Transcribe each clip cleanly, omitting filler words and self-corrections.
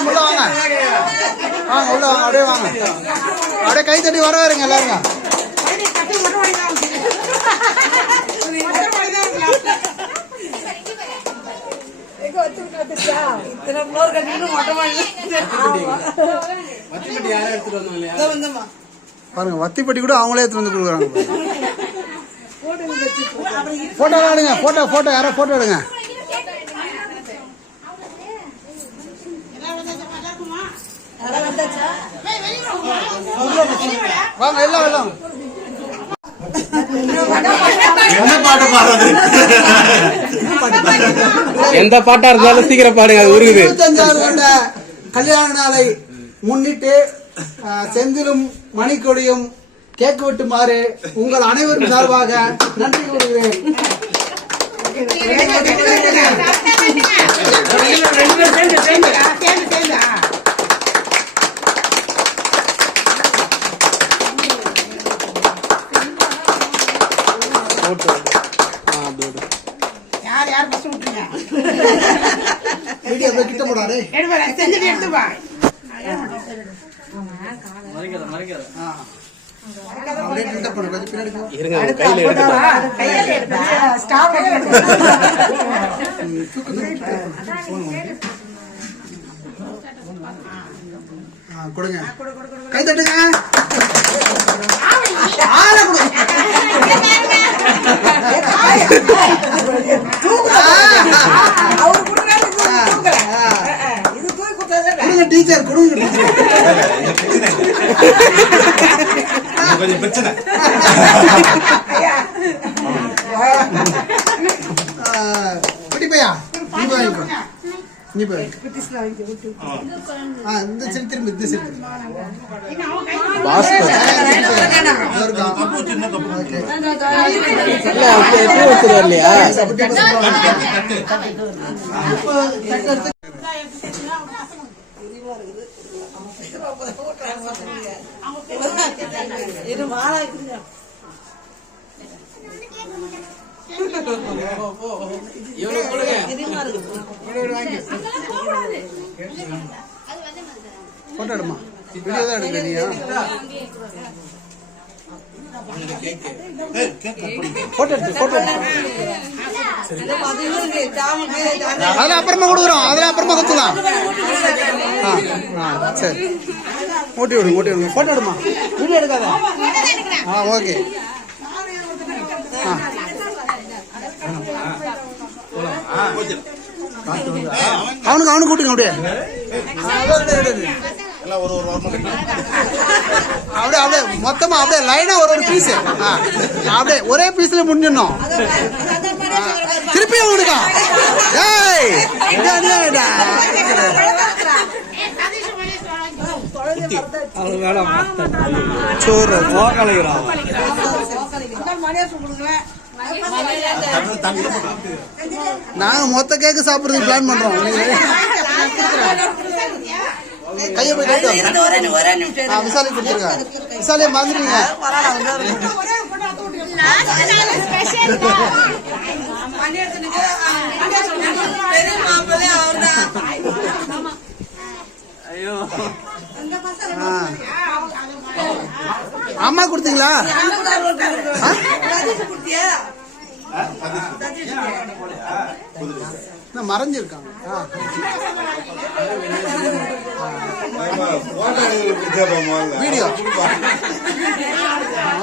வாங்க உள்ள வாங்க வாங்க உள்ள வாங்க அப்படியே வாங்க அப்படியே கை தட்டி வர வருங்க எல்லாருங்க பாருங்க வத்திப்பட்டி கூட அவங்களே எடுத்து வந்து கொடுக்குறாங்க போட்டோ எடுங்க போட்டோ யாரோ போட்டோ எடுங்க வாங்க எல்லாம் எல்லாம் எந்த பாட்டா இருந்தாலும் சீக்கிரம் பாடுங்க அது உருகுது 25வது கல்யாண நாளை முன்னிட்டு செந்திலும் மணிக்கொடியும் கேக்கு வெட்டுமாறு உங்கள் அனைவரும் சார்பாக நன்றி கூறுகிறேன். வீடியோ கிட்ட போடாரு கொடுங்க கை தட்டுங்க டீச்சர் கொடுங்க கொஞ்சம் பிரச்சனை பையா நீ போய் இந்த சரி திரும்பி இந்த சரி இல்லையா போட்டோ எடுமா வீடியோ தான் எடுக்கிறீங்க போட்டோ அதெல்லாம் அப்புறமா கொடுக்குறோம் அதெல்லாம் அப்புறமா கொடுத்துலாம் சரி ஓட்டி விடுங்க போட்டோ எடுமா வீடியோ எடுக்காத ஓகே அவனுக்கு கூட்டுங்க அப்படியே அப்படியே மொத்தமா அப்படியே லைனா ஒரு பீஸ் அப்படியே ஒரே பீஸ்ல முடிஞ்சிடணும் திருப்பி அவனுக்கா சோறு நாங்க மொத்த கேக்கு சாப்பிடுறதுக்கு பிளான் பண்றோம் கையை போய் விசாலி கொடுத்துருங்க விசாலியை மறந்துடுங்க அம்மா கொடுத்தீங்களா மறைஞ்சிருக்காங்க வீடியோ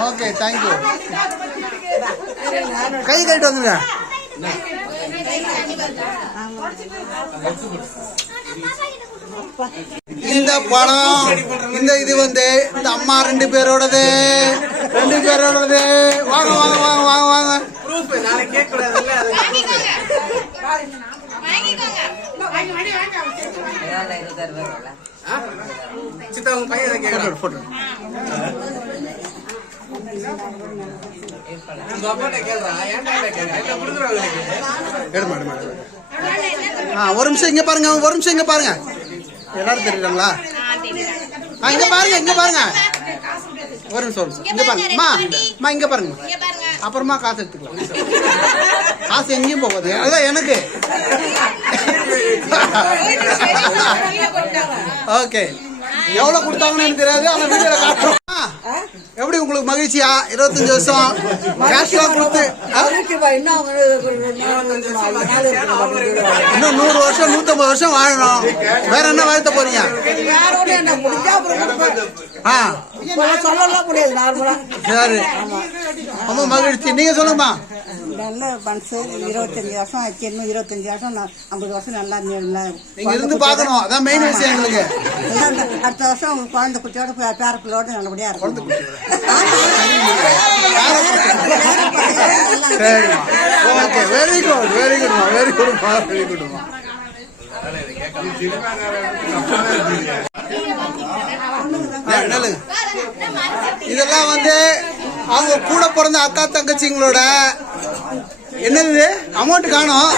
ஓகே தேங்க்யூ கை கட்டிட்டு வந்துங்க இந்த படம் இது வந்து இந்த அம்மா 2 பேரோடது வாங்க வாங்க வாங்க வாங்க வாங்க போட்டோ ஒரு நிமிஷம் இங்க பாருங்க எல்லாரும் தெரியுறாங்களா இங்க பாருங்க ஒரு நிமிஷம் இங்க பாருங்க இங்க பாருங்க அப்புறமா காசு எடுத்துக்கலாம் காசு எங்கேயும் போகாது அதான் எனக்கு ஓகே, எவ்வளவு கொடுத்தாங்கன்னு எனக்கு தெரியாது, ஆனா வீடியோல காட்டுறோம். எப்படி உங்களுக்கு மகிழ்ச்சியா? 25 வருஷம் கேஷ்லாம் கொடுத்து இன்னும் 100 வருஷம் 150 வருஷம் வாழணும். வேற என்ன வாழ்த்த போறீங்க? சொல்லலாம் முடியாது நார்மலா. சரி, ரொம்ப மகிழ்ச்சி. நீங்க சொல்லுங்கம்மா. நல்ல மனசு. 25 வருஷம் ஆச்சு, இன்னும் 25 வருஷம் 50 வருஷம் நல்லா நீங்க இருந்து பாக்கணும், அதான் மெயின் விஷயம் எங்களுக்கு. அடுத்த வருஷம் உங்க குழந்தை குட்டியோட பேரப்பிள்ளோட நல்லபடியா இருக்கும். சரி, ஓகே, வெரி குட், வெரி குட்மா, வெரி குட்மா, வெரி குட்மா. இதெல்லாம் வந்து அவங்க கூட பிறந்த அக்கா தங்கச்சிங்களோட என்னது அமௌண்ட் காணும்,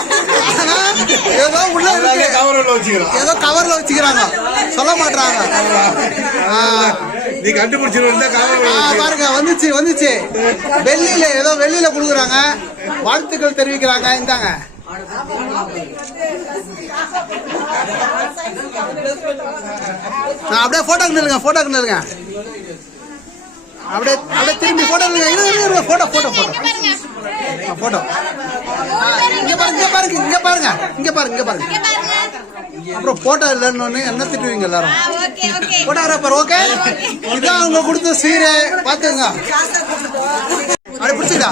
ஏதோ உள்ள இருக்கு, ஏதோ கவர்ல வச்சுக்கிறாங்க, சொல்ல மாட்டாங்க. நீ கண்டுபிடிச்சிருந்தா பாருங்க, வந்துச்சு வந்துச்சு. வெள்ளியில ஏதோ வெள்ளியில கொடுக்குறாங்க, வாழ்த்துக்கள் தெரிவிக்கிறாங்க. இந்தாங்க. அப்படியே போட்டோக்கு நில்லுங்க, போட்டோக்கு நில்லுங்க. அப்படியே அப்படியே திரும்பி போட்டோ நில்லுங்க. Photo photo photo photo. இங்க பாருங்க, இங்க பாருங்க, இங்க பாருங்க, இங்க பாருங்க, இங்க பாருங்க. அப்புறம் போட்டோ இல்லைன்னு என்ன திட்டுவீங்க எல்லாரும்? Photographer okay. இதான் அவங்க கொடுத்த சீரை பாத்துங்க. அப்படி பிடிச்சிதா?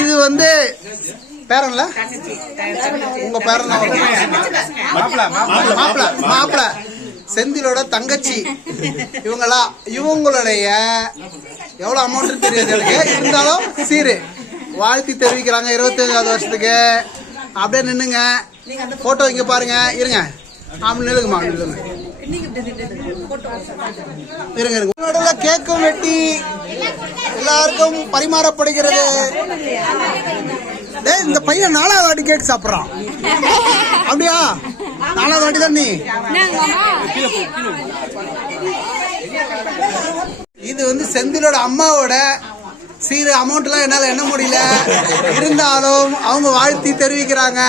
இது வந்து பேரன்ல உங்க பேரன் மாப்பிள செந்திலோட தங்கச்சி இவங்களா. இவங்களுடைய எவ்வளவு அமௌண்ட் தெரியாது எனக்கு, இருந்தாலும் சீரு வாழ்த்தி தெரிவிக்கிறாங்க 25வது வருஷத்துக்கு. அப்படியே நின்னுங்க, போட்டோ இங்க பாருங்க. இருங்க, ஆமா நில்லுங்கம்மா, நில்லுங்க, இருங்க இருங்க. நடுவுல கேக்கும் வெட்டி எல்லாருக்கும் பரிமாறப்படுகிறது. இந்த பையன் 4வது வாட்டி கேக் சாப்பிடுறான். அப்படியா? 4வது வாட்டி தான் நீ. இது வந்து செந்திலோட அம்மாவோட சீரு. அமௌண்ட் எல்லாம் என்னால எண்ண முடியல, இருந்தாலும் அவங்க வாழ்த்தி தெரிவிக்கிறாங்க.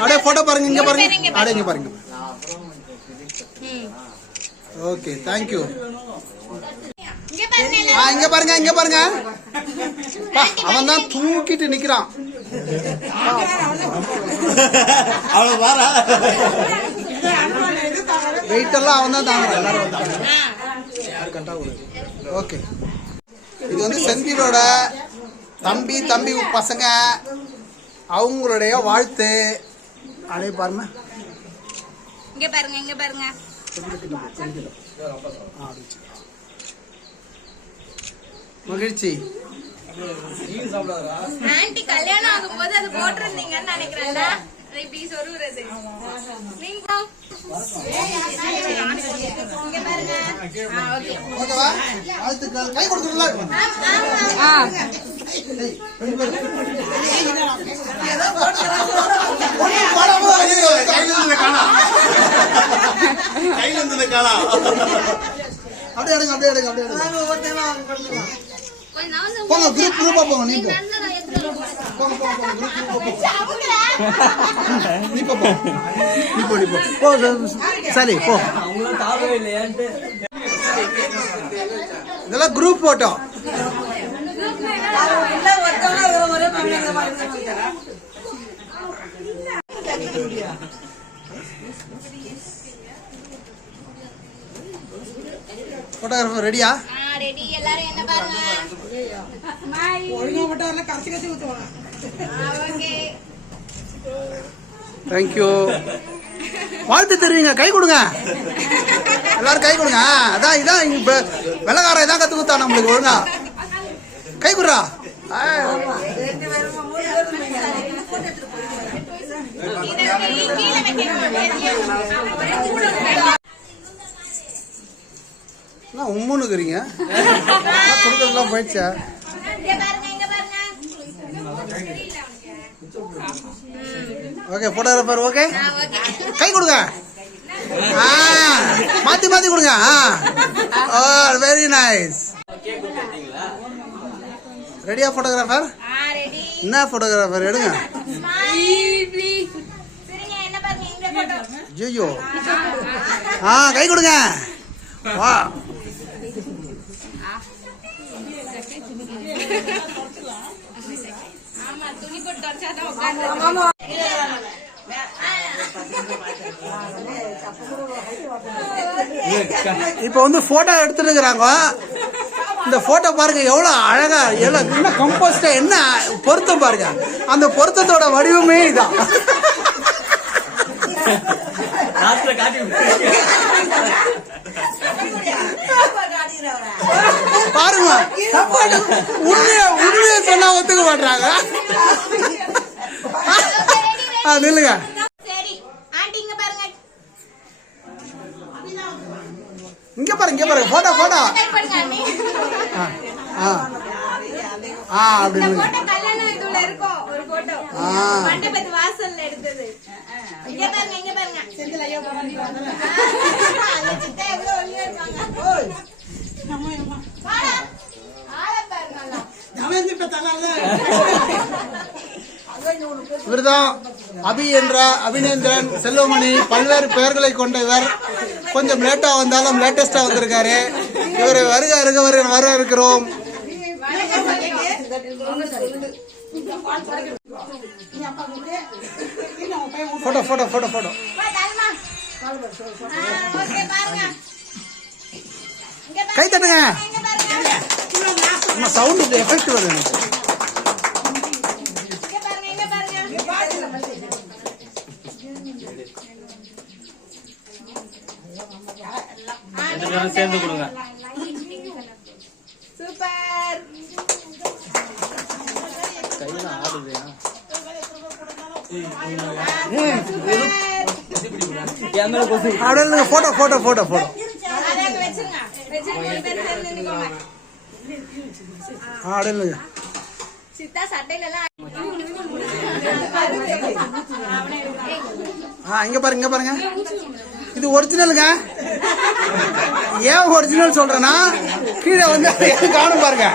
அப்படியே போட்டோ பாருங்க, இங்க பாருங்க, அப்படியே இங்க பாருங்க. Okay, thank you. இங்க பாருங்க, இங்க பாருங்க. அவன் தான் தூக்கிட்டு நிக்கிறான். வெயிட் எல்லாம் அவன் தான் தாங்குறான். எல்லாரும் ஓகே. இது வந்து செந்திலோட தம்பி பசங்க, அவங்களுடைய வாழ்த்து. அப்படியே பாருங்க, இங்க பாருங்க, இங்க பாருங்க. மகிழ்ச்சி. ஆன்ட்டி கல்யாணம் ஆகும்போது அது போட்டிருந்தீங்கன்னு நினைக்கிறேன்டா. இப்படி சொருகுறது நீங்க இங்க பாருங்க. ஓகே, ஓகேவா? வாழ்த்துக்கள். கை கொடுத்துடலாம். அப்படியே எடுங்க, அப்படியே எடுங்க, அப்படியே எடுங்க. போங்க, குரூப்பா போங்க. நீங்க போங்க, போங்க, போங்க, குரூப்பா நீ போ, நீ போ. சரி போ. இதெல்லாம் குரூப் போட்டோ. போட்டோகிராஃபர் ரெடியா? ரெடி. எல்லாரும் என்ன பாருங்க. ஒழுங்கா மட்டும் வரல, கரைச்சி கரைச்சி ஊத்துவாங்க. Okay, thank you. வாழ்த்து தெரிவிங்க, கை கொடுங்க, எல்லாரும் கை கொடுங்க. அதான் இதான் வெள்ளக்காரன் இதான் கத்து கொடுத்தா நம்மளுக்கு. ஒழுங்கா கை கொடுறா. உம்முன்னு இருக்கிறீங்க, கொடுக்கறதுலாம் போயிடுச்சா? Okay, photographer okay. கை கொடுங்க, மாத்தி மாத்தி கொடுங்க. Very nice. ரெடியா போட்டோகிராஃபர்? ரெடி. என்ன போட்டோகிராஃபர் எடுங்க. சரிங்க, என்ன பாருங்க இந்த போட்டோ. ஐயோ. கை கொடுங்க. வா. ஆமா, துணி போட்டு தொடச்சாதான் உட்கார்ந்து. இப்ப வந்து போட்டோ எடுத்துட்டு இருக்கிறாங்க. இந்த போட்டோ பாருங்க எவ்வளவு அழகா, எவ்வளவு என்ன கம்போஸ்டா, என்ன பொருத்தம் பாருங்க. அந்த பொருத்தத்தோட வடிவமே இதான். பாருங்க, உண்மையை சொன்னா ஒத்துக்க மாட்டாங்க. நில்லுங்க. சரி ஆண்டி இங்க பாருங்க. இங்க பாருங்க போட்டோ போட்டோ. பாருங்க அண்ணி. அப்படி இந்த போட்டோ கல்யாண இதுல இருக்கும் ஒரு போட்டோ. மண்டபத்து வாசல்ல எடுத்தது. இங்க பாருங்க. செந்தில் ஐயா போறாங்க. அந்த சித்தா எவ்வளவு ஒல்லியா இருக்காங்க. வாடா. ஆள பாருங்க நல்லா. அவன் இப்ப தலால இவர்தான் அபி என்ற அபிநேந்திரன் செல்வமணி, பல்வேறு பெயர்களை கொண்ட இவர். கொஞ்சம் லேட்டா வந்தாலும் லேட்டஸ்டா வந்திருக்காரு. இவரை வர இருக்கிறோம். Photo photo photo photo. கை தட்டுங்க. சவுண்ட் எஃபெக்ட் வருது. சேர்ந்து கொடுங்க. சூப்பர். கையில ஆடுது. Photo photo photo photo. சித்தா சட்டையில எல்லாம் இங்க பாருங்க. இது ஒரிஜினலுங்க. ஏன் ஒரிஜினல் சொல்றேன்னா, கீழே வந்து காணும் பாருங்க.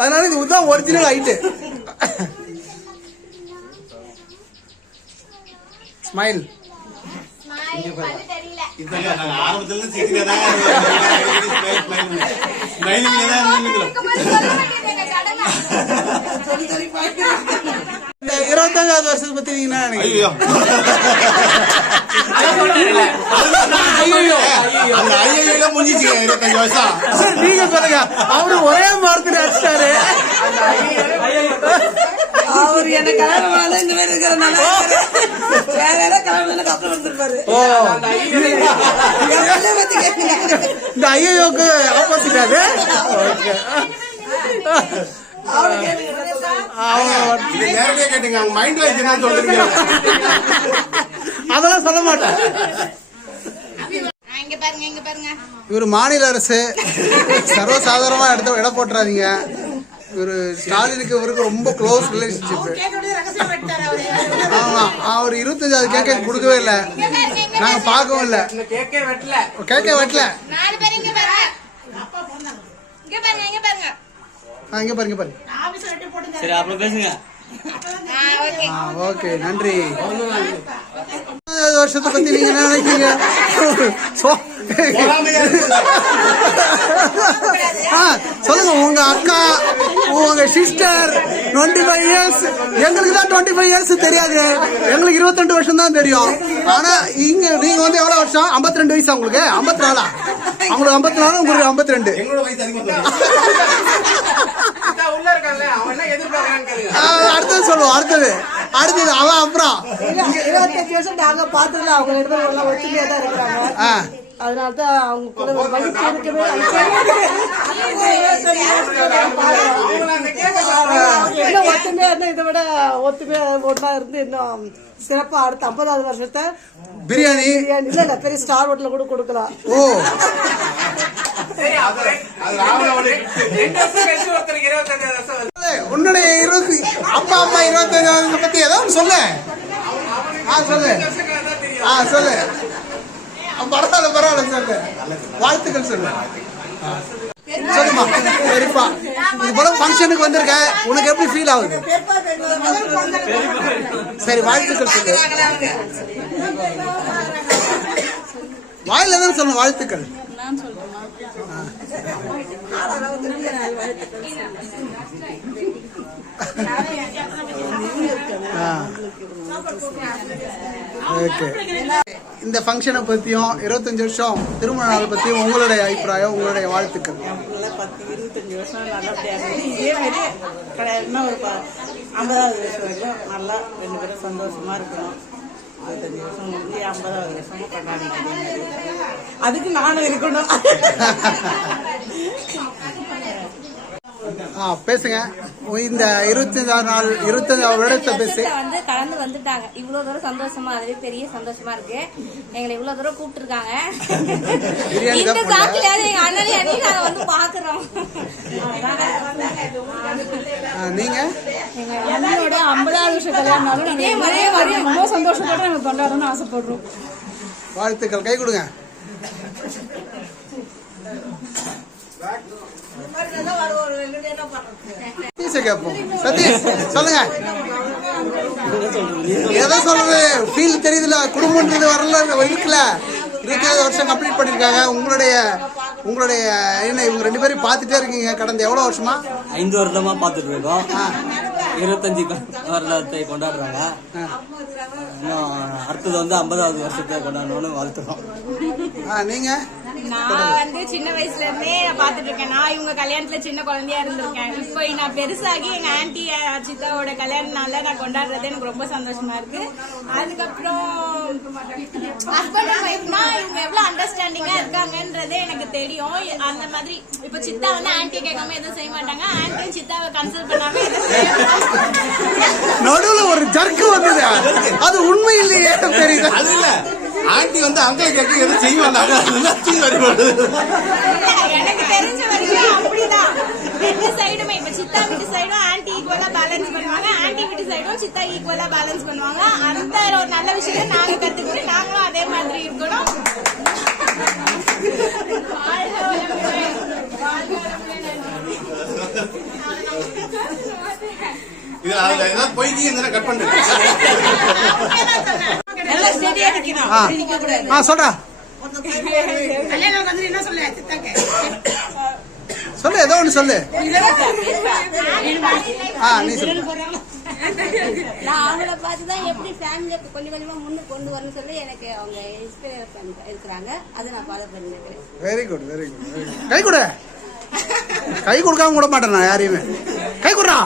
அதனால இதுதான் ஒரிஜினல் ஹைட்டு. ஸ்மைல். இந்த 25வது வருஷத்தை பத்தி நீங்க என்ன நினைக்கிறீங்க? நீங்க சொல்லுங்க. அவரு ஒரே மரத்துல அடிச்சிட்டாரு. அவர் என்ன கல்யாணம் இந்த மாதிரி இருக்கிறனால வேற ஏதாவது கல்யாணம் கப்பல் வந்துருப்பாரு. இந்த ஐயோக்கு ஆப்போசிட் அது. அதெல்லாம் சொல்ல மாட்டேன். இங்க பாருங்க. இவர் மாநில அரசு சர்வசாதாரணமா இடம் போட்டுறாதீங்க. இவரு ஸ்டாலினுக்கு இவருக்கு ரொம்ப க்ளோஸ் ரிலேஷன்ஷிப். ஆமா, அவர் 25வது கேக்க கொடுக்கவே இல்லை. நாங்க பார்க்கவும் இல்லை. கேக்கே வெட்டல. 4 பேர் இங்க பாருங்க. இங்க பாருங்க. சரி, அப்புறம் பேசுங்க. ஓகே, நன்றி. வருஷத்தை பத்தி நீங்க என்ன நினைக்கிறீங்க? சொல்லுங்க. உங்க அக்கா, உங்க சிஸ்டர் 25 இயர்ஸ். எங்களுக்கு தான் 25 இயர்ஸ் தெரியாது. எங்களுக்கு 22 வருஷம் தான் தெரியும். ஆனா இங்க நீங்க வந்து எவ்வளவு வருஷம்? 52 வயசா உங்களுக்கு? 54. அவங்களுக்கு 54, உங்களுக்கு 52. அடுத்தது சொல்லுவோம். அடுத்தது அவன் அப்புறம் 25 வருஷம் நாங்க பாத்துக்கல. அவங்க 2 பேரும் எல்லாம் ஒற்றுமையா தான் இருக்கிறாங்க. அதனாலதான் அவங்க கூட மகிழ்ச்சி இருக்கவே. இன்னும் ஒத்துமையா இருந்தா இதை விட ஒத்துமையா ஒன்றா இருந்து இன்னும் சிறப்பா அடுத்த 50வது வருஷத்தை பிரியாணி இல்ல பெரிய ஸ்டார் ஹோட்டல்ல கூட கொடுக்கலாம். ஓ, உன்னுடைய அப்பா அம்மா 25 பத்தி ஏதாவது சொல்லு. சொல்லு. பரவாயில்ல சொல்லு. வாழ்த்துக்கள் சொல்லு. சொல்லுமா பெரியப்பா இது போல ஃபங்க்ஷனுக்கு வந்திருக்க, உனக்கு எப்படி ஃபீல் ஆகுது? சரி, வாழ்த்துக்கள் சொல்லு. வாயில தான் சொல்லணும் வாழ்த்துக்கள். ஓகே, இந்த ஃபங்க்ஷனை பத்தியும் 25 வருஷம் திருமண நாள் பத்தியும் உங்களுடைய அபிப்பிராயம், உங்களுடைய வாழ்த்துக்கள். 25 வருஷம் நல்லபடியாக இதே மாதிரி இன்னும் ஒரு 50வது வருஷம் வரைக்கும் நல்லா 2 பேரும் சந்தோஷமா இருக்கணும். 25 வருஷம் முடிஞ்சு 50வது வருஷமும் கொண்டாடிக்கணும். அதுக்கு நானும் இருக்கணும். பேசுங்க. இந்த 25 வருடத்தை பேசி வந்து கலந்து வந்துட்டாங்க. இவ்வளவு தூரம் சந்தோஷமா, அதுவே பெரிய சந்தோஷமா இருக்கு. எங்களை இவ்வளவு தூரம் கூப்பிட்டுருக்காங்க. இந்த சாக்கிலாவது எங்க அண்ணனையும் அண்ணி நாங்க வந்து பாக்குறோம். நீங்க எங்க அண்ணனோட 50வது வருஷம் கல்யாணம் இதே மாதிரி ரொம்ப சந்தோஷத்தோட நாங்க கொண்டாடணும்னு ஆசைப்படுறோம். வாழ்த்துக்கள். கை கொடுங்க. கேட்போம். சதீஷ் சொல்லுங்க. எதை சொல்றது? ஃபீல் தெரியுதுல, குடும்பம்ன்றது வரல இருக்குல்ல, 25 வருஷம் கம்ப்ளீட் பண்ணிருக்காங்க. உங்களுடைய என்ன, இவங்க 2 பேரும் பார்த்துட்டே இருக்கீங்க கடந்த எவ்வளவு வருஷமா? 5 வருடமா பார்த்துட்டு இருக்கோம். 25 வருடத்தை கொண்டாடுறாங்க. இன்னும் அடுத்தது வந்து 50வது வருஷத்தை கொண்டாடணும்னு வாழ்த்துறோம். நீங்க? நான் வந்து சின்ன வயசுல இருந்தே பாத்துட்டு இருக்கேன். நான் இவங்க கல்யாணத்துல சின்ன குழந்தையா இருந்திருக்கேன். இப்போ நான் பெருசாகி எங்க ஆன்டி சித்தாவோட கல்யாணனால நான் கொண்டாடுறது எனக்கு ரொம்ப சந்தோஷமா இருக்கு. அதுக்கப்புறம் ஹஸ்பண்ட் அண்ட் ஒய்ஃப்னா இவங்க எவ்வளவு அண்டர்ஸ்டாண்டிங்கா இருக்காங்கன்றதே எனக்கு தெரியும். அந்த மாதிரி இப்ப சித்தா வந்து ஆன்டி கேட்காம எதுவும் செய்ய மாட்டாங்க, ஆன்டியும் சித்தாவை கன்சல்ட் பண்ணாம நடுவுல ஒரு ஜர்க்கு வந்தது. அது உண்மை இல்லையே தெரியுது. அது இல்ல, ஆண்டி வந்து அங்கே கேட்டு எதுவும் செய்வாங்க. எனக்கு தெரிஞ்ச வரைக்கும் அப்படிதான். 2 சைடுமே இப்ப சித்தா வீட்டு சைடும் ஆன்டி ஈக்குவலா பேலன்ஸ் பண்ணுவாங்க, ஆன்டி வீட்டு சைடும் சித்தா ஈக்குவலா பேலன்ஸ் பண்ணுவாங்க. அந்த ஒரு நல்ல விஷயத்தை நாங்க கத்துக்கிட்டு நாங்களும் அதே மாதிரி இருக்கணும். கட் பண்றேன். சொல்றா சொல்லு, ஏதோ ஒண்ணு சொல்லு. நீ சொல்லு. நான் அவங்கள பார்த்துதான் எப்படி ஃபேமிலியை கொஞ்சம் கொஞ்சமா முன்னுக்கு கொண்டு வரணும்னு சொல்லி எனக்கு அவங்க இன்ஸ்பயர் இருக்கிறாங்க. அதை நான் ஃபாலோ பண்ணிருக்கேன். Very good, very good. கை கொடு. கை கொடுக்காம விட மாட்டேன் நான் யாரையுமே. கை கொடுறா.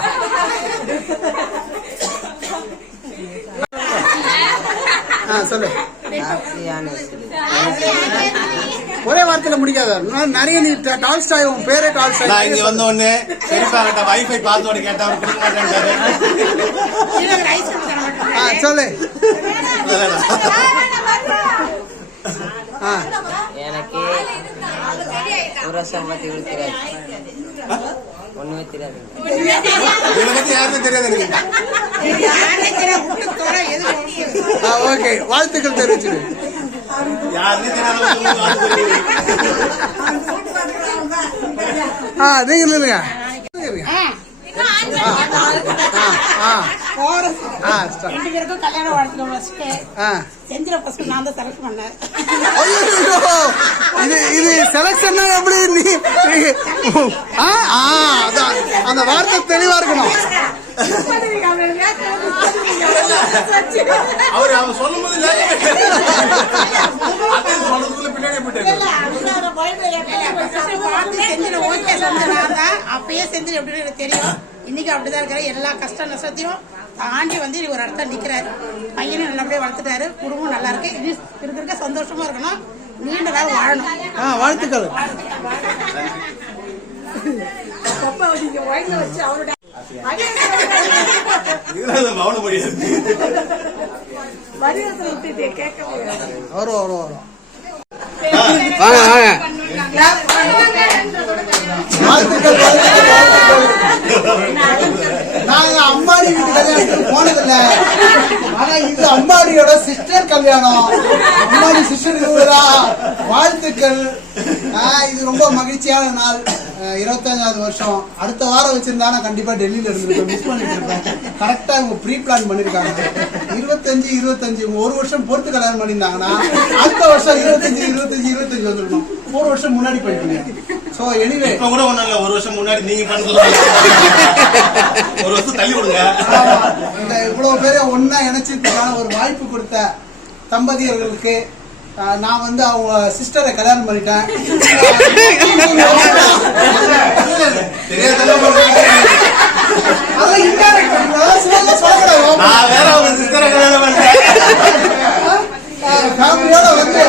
சொல்லு. ஒரே வார்த்தையில முடிக்காத, நிறைய நீ டால்ஸ்டாய், உன் பேரே டால்ஸ்டாய். நான் இங்க வந்த உடனே பெரியப்பா கிட்ட வைஃபை பாஸ்வேர்டு கேட்டா அவர் கொடுக்க மாட்டேன்றாரு. சொல்லு. எனக்கு ஒரு வருஷம் பத்தி கொடுக்கிறாரு, ஒண்ணுமே தெரியாது. இதை பத்தி யாருமே தெரியாது. ஓகே, வாழ்த்துக்கள் தெரிவிச்சிரு. யாருமே தெரியாது. நீங்க இல்லைங்க. ரெண்டு பேருக்கும் கல்யாண வாழ்க்கை ஃபர்ஸ்ட் செஞ்சில ஃபர்ஸ்ட் நான் தான் செலக்ட் பண்ணேன். இது செலக்ஷன் எப்படி? நீ அந்த வார்த்தை தெளிவா இருக்கணும். அவர் சொல்லும் போது பின்னாடி அப்பயே செஞ்சு எப்படி எனக்கு தெரியும். இன்னைக்கு அப்படிதான் இருக்கிற எல்லா கஷ்ட நஷ்டத்தையும் தாண்டி வந்து ஒரு இடத்துல நிக்கிறாரு. பையனும் நல்லபடியா வளர்த்துட்டாரு, குடும்பம் நல்லா இருக்கு. இது இருக்க சந்தோஷமா இருக்கணும், நீண்ட நாள் வாழணும். வாழ்த்துக்கள். வச்சு அவரோட வடிவத்தில் விட்டு கேட்க முடியாது. வரும். வாங்க வாங்க. நாங்க அம்பாடி வீட்டு கல்யாணத்துக்கு போனதில்ல, ஆனா இது அம்பாடியோட சிஸ்டர் கல்யாணம். அம்பாடி சிஸ்டருக்கு வாழ்த்துக்கள். இது ரொம்ப மகிழ்ச்சியான நாள். 25வது வருஷம். அடுத்த வாரம் வச்சிருந்தா நான் கண்டிப்பா டெல்லியில இருந்திருப்பேன். மிஸ் பண்ணிட்டு இருப்பேன். கரெக்டா இவங்க ப்ரீ பிளான் பண்ணிருக்காங்க. 25 இவங்க ஒரு வருஷம் பொறுத்து கல்யாணம் பண்ணியிருந்தாங்கன்னா அடுத்த வருஷம் 25 வந்துடணும். 4 வருஷம் முன்னாடி பண்ணிட்டீங்க. சோ எனிவே இப்ப கூட ஒண்ணும் இல்ல, ஒரு வருஷம் முன்னாடி நீங்க பண்ணலாம், ஒரு வருஷம் தள்ளி விடுங்க. இந்த இவ்வளவு பேரை ஒன்னா இணைச்சதுக்கான ஒரு வாய்ப்பு கொடுத்த தம்பதியர்களுக்கு நான் வந்து அவங்க சிஸ்டரை கல்யாணம் பண்ணிட்டேன். நான் வேற ஒரு சிஸ்டரை கல்யாணம் பண்ணிட்டேன். ஃபேமிலியோட வந்து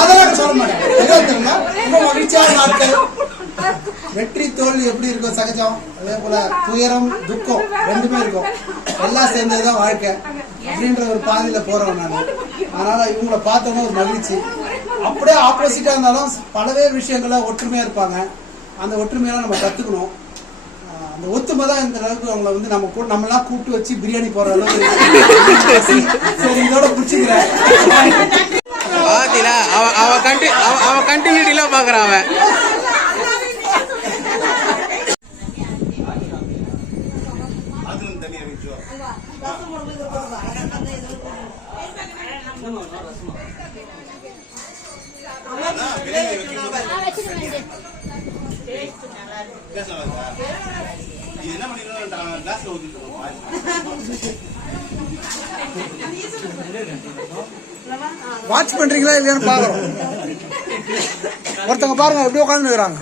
அதெல்லாம் சொல்ல மாட்டேன். ரொம்ப மகிழ்ச்சியான நாட்கள். வெற்றி தோல்வி எப்படி இருக்கும் சகஜம், அதே போல துயரம் துக்கம் ரெண்டுமே இருக்கும். எல்லாம் சேர்ந்ததுதான் வாழ்க்கை அப்படின்ற ஒரு பாதையில போறவன் நான். அதனால இவங்களை பார்த்தோன்னா ஒரு மகிழ்ச்சி. அப்படியே ஆப்போசிட்டா இருந்தாலும் பலவே விஷயங்கள ஒற்றுமையா இருப்பாங்க. அந்த ஒற்றுமையெல்லாம் நம்ம கத்துக்கணும். அந்த ஒத்துமை தான் இந்த அளவுக்கு அவங்கள வந்து நம்மளாம் கூப்பிட்டு வச்சு பிரியாணி போற அளவுக்கு. சரி, இதோட பிடிச்சிக்கிறேன். அவன் கண்டினியூட்டி எல்லாம் பாக்குறான் அவன். அதுவும் தனியா வச்சோ. என்ன பண்ணிருக்கோம் கிளாஸ்ல ஊத்திட்டு வாட்ச் பண்றீங்களா இல்லையான்னு பாக்குறோம். ஒருத்தவங்க பாருங்க எப்படி உட்கார்ந்து இருக்கிறாங்க.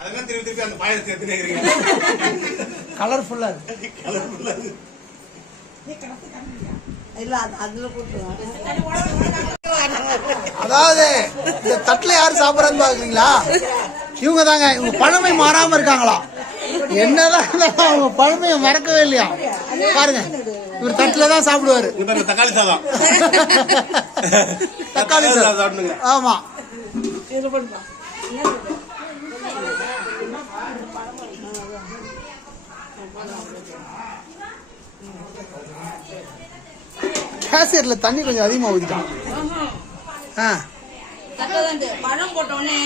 அதெல்லாம் திருப்பி அந்த பாயத்தை எடுத்துக்கிறீங்க. கலர்ஃபுல்லா அதாவது இந்த தட்டுல யாரு சாப்பிடறான்னு பாக்குறீங்களா? இவங்க தாங்க. இவங்க பழமை மாறாம இருக்காங்களா? என்னதான் அவங்க பழமையை மறக்கவே இல்லையா? பாருங்க, இவர் தட்டுல தான் சாப்பிடுவாரு. தக்காளி சாதம், தக்காளி சாதம். ஆமா, கேசியர்ல தண்ணி கொஞ்சம் அதிகமா ஊத்திட்டான். பழம் போட்டோடனே